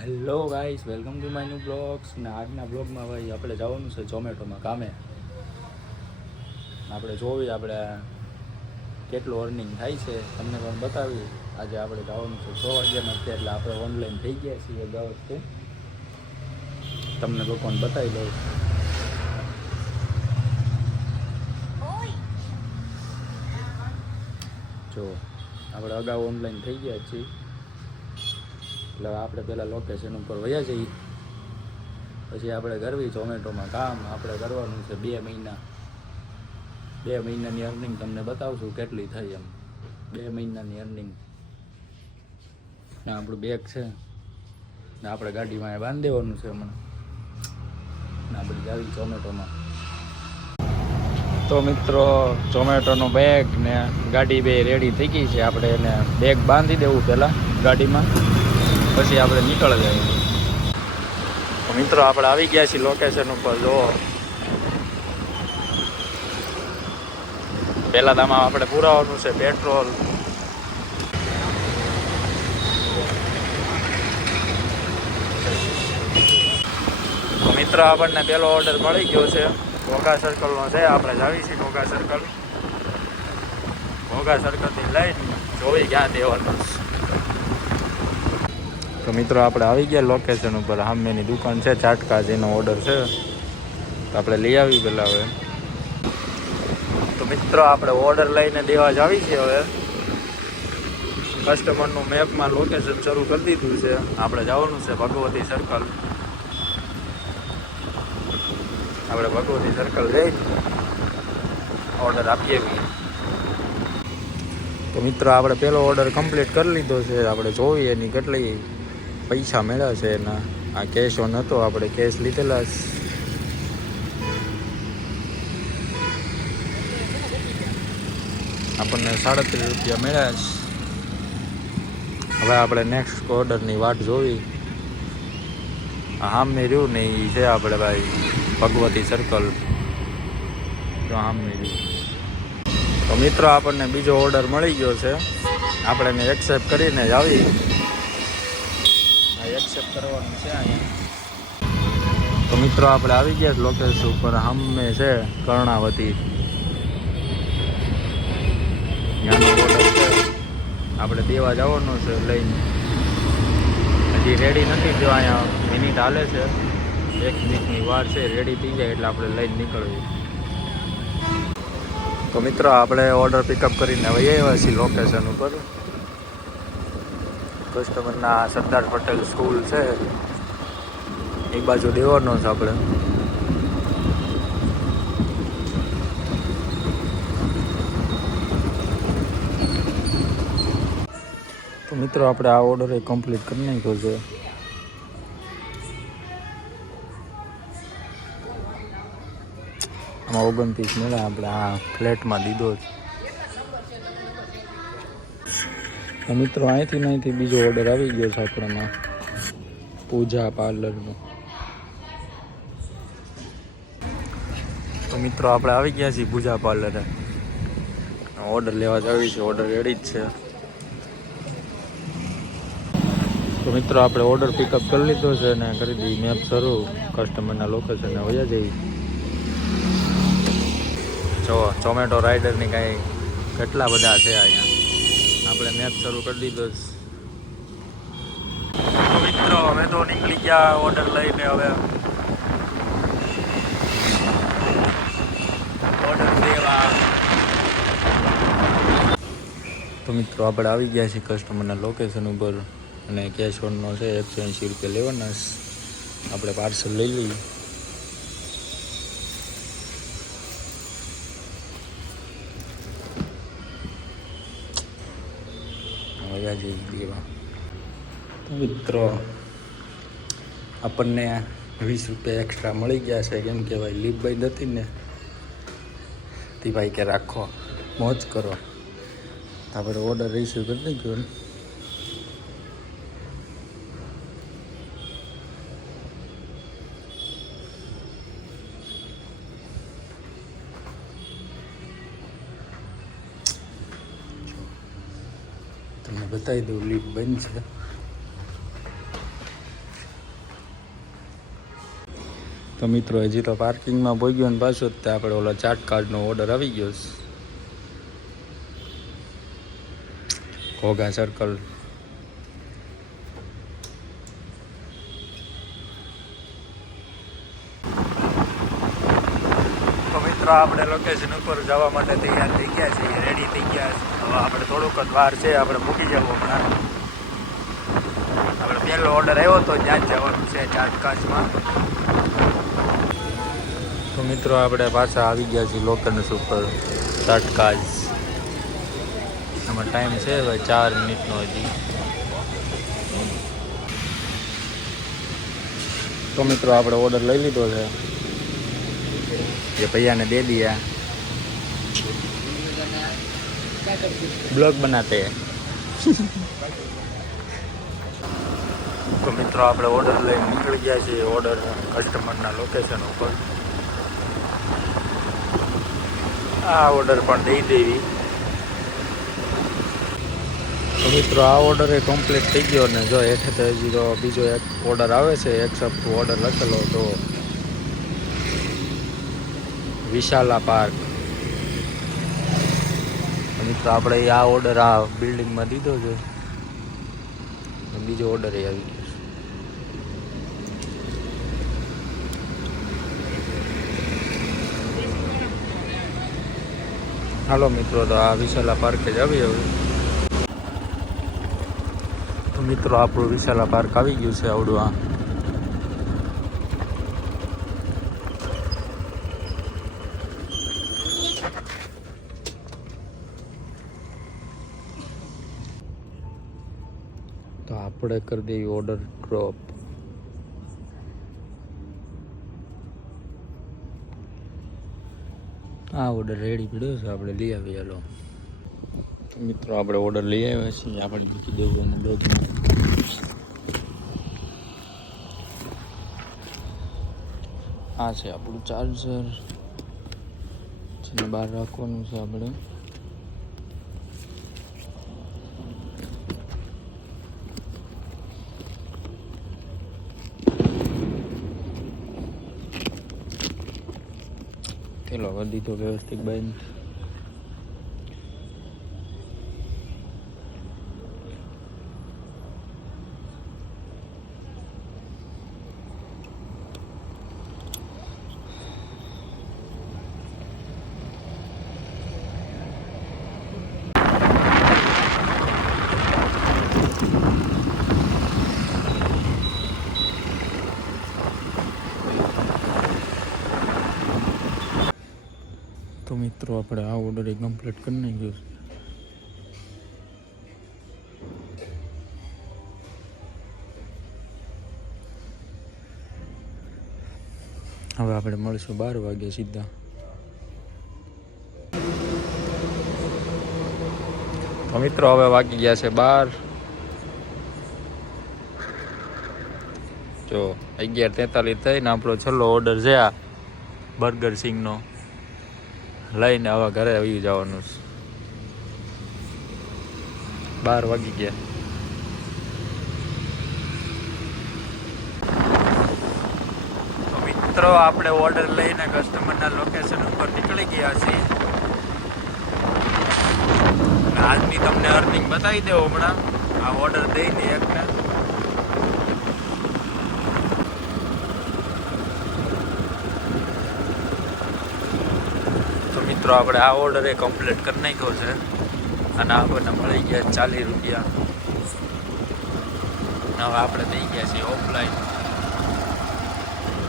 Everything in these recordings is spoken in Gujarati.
Hello guys, welcome to my new blogs. ને આજના બ્લોગમાં ભાઈ આપણે જવાનું છે ઝોમેટોમાં કામે. આપણે જોઈએ આપણે કેટલું અર્નિંગ થાય છે તમને પણ બતાવી. આજે આપણે જવાનું છે 6 વાગ્યામાં છે એટલે આપણે ઓનલાઈન થઈ ગયા છીએ અગાઉ વખતે. તમને લોકોને બતાવી દઉં. જો આપણે અગાઉ ઓનલાઈન થઈ ગયા છીએ એટલે આપણે પહેલાં લોકેશન ઉપર વયા જઈએ, પછી આપણે કરવી ઝોમેટોમાં કામ. આપણે કરવાનું છે 2 મહિના. 2 મહિનાની અર્નિંગ તમને બતાવશું કેટલી થઈ એમ. 2 મહિનાની અર્નિંગ. ને આપણું બેગ છે ને આપણે ગાડીમાં બાંધી દેવાનું છે હમણાં. ને આપણે જાવી ઝોમેટોમાં. તો મિત્રો, ઝોમેટોનો બેગ ને ગાડી બે રેડી થઈ ગઈ છે. આપણે એને બેગ બાંધી દેવું પહેલાં ગાડીમાં, પછી આપણે નીકળ જાય. તો મિત્રો, આપણે આવી ગયા છીએ લોકેશન ઉપર. જો પહેલાં તો આમાં આપણે પુરાવાનું છે પેટ્રોલ. તો મિત્રો, આપણને પહેલો ઓર્ડર મળી ગયો છે. ઘોઘા સર્કલનો છે. આપણે જાવી છીએ ઘોઘા સર્કલ. ઘોઘા સર્કલથી લઈને જોઈ ક્યાં દેવાનું. તો મિત્રો, આપણે આવી ગયા લોકેશન ઉપર. સામેની દુકાન છે ચાટકા, જેનો ઓર્ડર છે. તો આપણે લઈ આવી પહેલાં હવે. તો મિત્રો, આપણે ઓર્ડર લઈને દેવા જ આવી છીએ હવે. કસ્ટમરનું મેપમાં લોકેશન શરૂ કરી દીધું છે. આપણે જવાનું છે ભગવતી સર્કલ. આપણે ભગવતી સર્કલ જઈ ઓર્ડર આપીએ. તો મિત્રો, આપણે પહેલો ઓર્ડર કમ્પ્લીટ કરી લીધો છે. આપણે જોઈએ એની કેટલી પૈસા મળ્યા છે એના. આ કેશ ઓન હતો, આપણે કેશ લીધેલા. આપણને 37 રૂપિયા મળ્યા છે. હવે આપણે નેક્સ્ટ ઓર્ડરની વાટ જોવી. આમ નહીં રહ્યું ને, એ છે આપણે ભાઈ ભગવતી સર્કલ. તો આમ નહીં રહ્યું. તો મિત્રો, આપણને બીજો ઓર્ડર મળી ગયો છે. આપણે એને એક્સેપ્ટ કરીને જ આવી. એક્સેપ્ટ કરવાનું છે અહીંયા. તો મિત્રો, આપણે આવી ગયા લોકેશન ઉપર. સામે છે કર્ણાવતી. ત્યાંનો ઓર્ડર છે. આપણે દેવા જવાનું છે લઈને. હજી રેડી નથી. જો અહીંયા મિનિટ હાલે છે, 1 મિનિટની વાર છે. રેડી થઈ જાય એટલે આપણે લઈને નીકળવી. તો મિત્રો, આપણે ઓર્ડર પિકઅપ કરીને હવે આવ્યા છીએ લોકેશન ઉપર. કસ્ટમરના સરદાર પટેલ સ્કૂલ છે એ બાજુ દેવાનો છે આપણે. તો મિત્રો, આપણે આ ઓર્ડર એ કમ્પ્લીટ કરી નાખ્યો છે. આમાં 29 મળ્યા. આપણે આ ફ્લેટમાં દીધો છે. તો મિત્રો, અહીંથી બીજો ઓર્ડર આવી ગયો છે આપણામાં, પૂજા પાર્લરનો. તો મિત્રો, આપણે આવી ગયા છીએ પૂજા પાર્લરે. ઓર્ડર લેવા જવી છે. ઓર્ડર રેડી જ છે. તો મિત્રો, આપણે ઓર્ડર પિકઅપ કરી લીધો છે અને કરી દઈએ મેપ શરૂ. કસ્ટમરના લોકેશને વયા જઈએ. જો ઝોમેટો રાઇડરની કાંઈ કેટલા બધા છે અહીંયા. આપણે મેપ શરૂ કરી દીધો છે. તો મિત્રો, અમે તો નીકળી ગયા ઓર્ડર લઈને. હવે ઓર્ડર દેવા. તો મિત્રો, આપણે આવી ગયા છીએ કસ્ટમરના લોકેશન ઉપર અને કેશ ઓનનો છે 180 રૂપિયા લેવાના. આપણે પાર્સલ લઈ લઈએ. દેવા. તો મિત્રો, આપણને 20 રૂપિયા એક્સ્ટ્રા મળી ગયા છે. કેમ કે ભાઈ લીપ બંધ હતી ને, તે ભાઈ કે રાખો, મોજ કરો. આપણે ઓર્ડર રિસીવ કરી દીધો. તમને બતાવી દઉં, લીપ બંધ છે. તો મિત્રો હજી તો પાર્કિંગમાં પહોંચ્યો ને પાછો જ આપણે ઓલા ચાટ કાર્ડનો ઓર્ડર આવી ગયો છે. ઘોઘા સર્કલ. તો મિત્રો આપણે લોકેશન ઉપર જવા માટે તૈયાર થઈ ગયા છીએ, રેડી થઈ ગયા છે. હવે આપણે થોડુંક જ વાર છે, આપણે મૂકી જવું હમણાં. આપણે પહેલો ઓર્ડર આવ્યો તો ત્યાં જ જવાનું છે ચાટકાશમાં. તો મિત્રો આપણે પાછા આવી ગયા છીએ લોકેશન ઉપર ચાટકાશ. એમાં ટાઈમ છે હવે 4 મિનિટનો હજી. તો મિત્રો આપણે ઓર્ડર લઈ લીધો છે, ये भैया ने दे दिया. ब्लॉग बनाते हैं. તો મિત્રો આપણે ઓર્ડર લઈને નીકળી ગયા છીએ. ઓર્ડર કસ્ટમરના લોકેશન ઉપર. આ ઓર્ડર પણ દઈ દેવી. તો મિત્રો આ ઓર્ડર એ કમ્પ્લીટ થઈ ગયો ને જો હેઠે તો હજી તો બીજો એક ઓર્ડર આવે છે, એક્સેપ્ટ ઓર્ડર લખેલો તો વિશાલા પાર્ક. મિત્રો આપણે આ ઓર્ડર આ બિલ્ડિંગમાં દીધો છે, બીજો ઓર્ડર એ આવી ગયો છે. હાલો મિત્રો, તો આ વિશાલા પાર્કે જ આવી હવે. તો મિત્રો આપણું વિશાલા પાર્ક આવી ગયું છે આવડું. આ તો આપણે કરી દઈએ ઓર્ડર ડ્રોપ. આ ઓર્ડર રેડી પડ્યો છે, આપણે લઈ આવીએ. હાલો મિત્રો આપણે ઓર્ડર લઈ આવ્યા છીએ. આપણે મૂકી દેવું અને બેગમાં. આ છે આપણું ચાર્જર, જેને બહાર રાખવાનું છે આપણે. ચલો કરી દીધો વ્યવસ્થિત બંધ. તો મિત્રો આપણે આ ઓર્ડર એ કમ્પ્લીટ કરી નાખ્યો છે. હવે આપણે મળશું 12 વાગે સીધા. તો મિત્રો હવે વાગી ગયા છે 12. જો 11:43 થઈને આપણો છેલ્લો ઓર્ડર છે આ બર્ગર સિંગનો લઈને હવે ઘરે આવી જવાનું છે. 12 વાગી ગયા. તો મિત્રો આપણે ઓર્ડર લઈને કસ્ટમરના લોકેશન ઉપર નીકળી ગયા છીએ. આજની તમને અર્નિંગ બતાવી દઉં હમણાં. આ ઓર્ડર દઈને એકને મિત્રો આપણે આ ઓર્ડર એ કમ્પ્લીટ કરી નાખ્યો છે અને આપણને મળી ગયા 40 રૂપિયા. હવે આપણે થઈ ગયા છીએ ઓફલાઈન.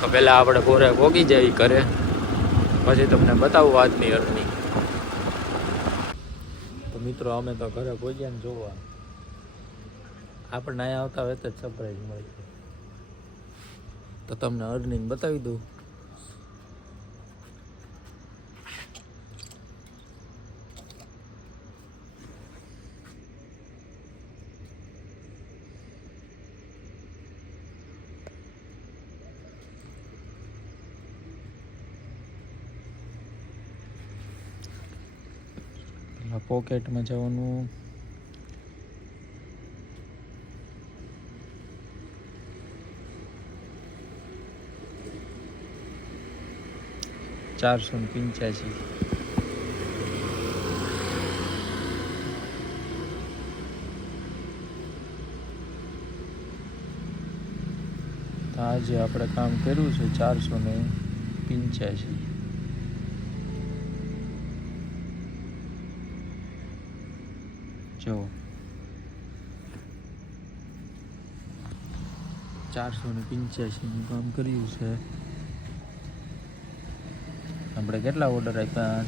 તો પહેલાં આપણે ઘરે પોગી જઈએ ઘરે, પછી તમને બતાવું આજની અર્નિંગ. તો મિત્રો અમે તો ઘરે પહોંચ્યા ને જોવા આપણને અહીંયા આવતા હોય તો જ સરપ્રાઈઝ મળી છે. તો તમને અર્નિંગ બતાવી દઉં. પોકેટમાં જવાનું. 485. આજે આપણે કામ કર્યું છે 485. જો 485 નું કામ કર્યું છે. આપણે કેટલા ઓર્ડર આપ્યા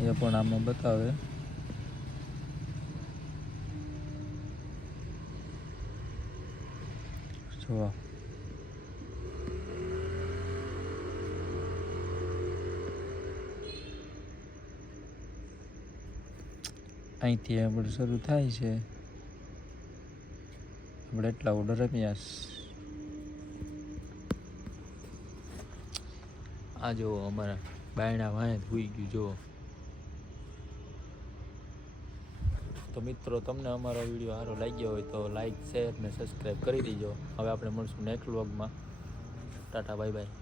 એ પણ આમાં બતાવે. જો અહીંથી આપણે શરૂ થાય છે. આપણે એટલા ઓર્ડર આપ્યા. આ જો અમારા બાયણા વાંહે હોઈ ગયું. જો તો મિત્રો, તમને અમારો વિડીયો સારો લાગ્યો હોય તો લાઈક, શેર ને સબસ્ક્રાઈબ કરી દેજો. હવે આપણે મળશું નેક્સ્ટ વ્લોગમાં. Tata, bye bye.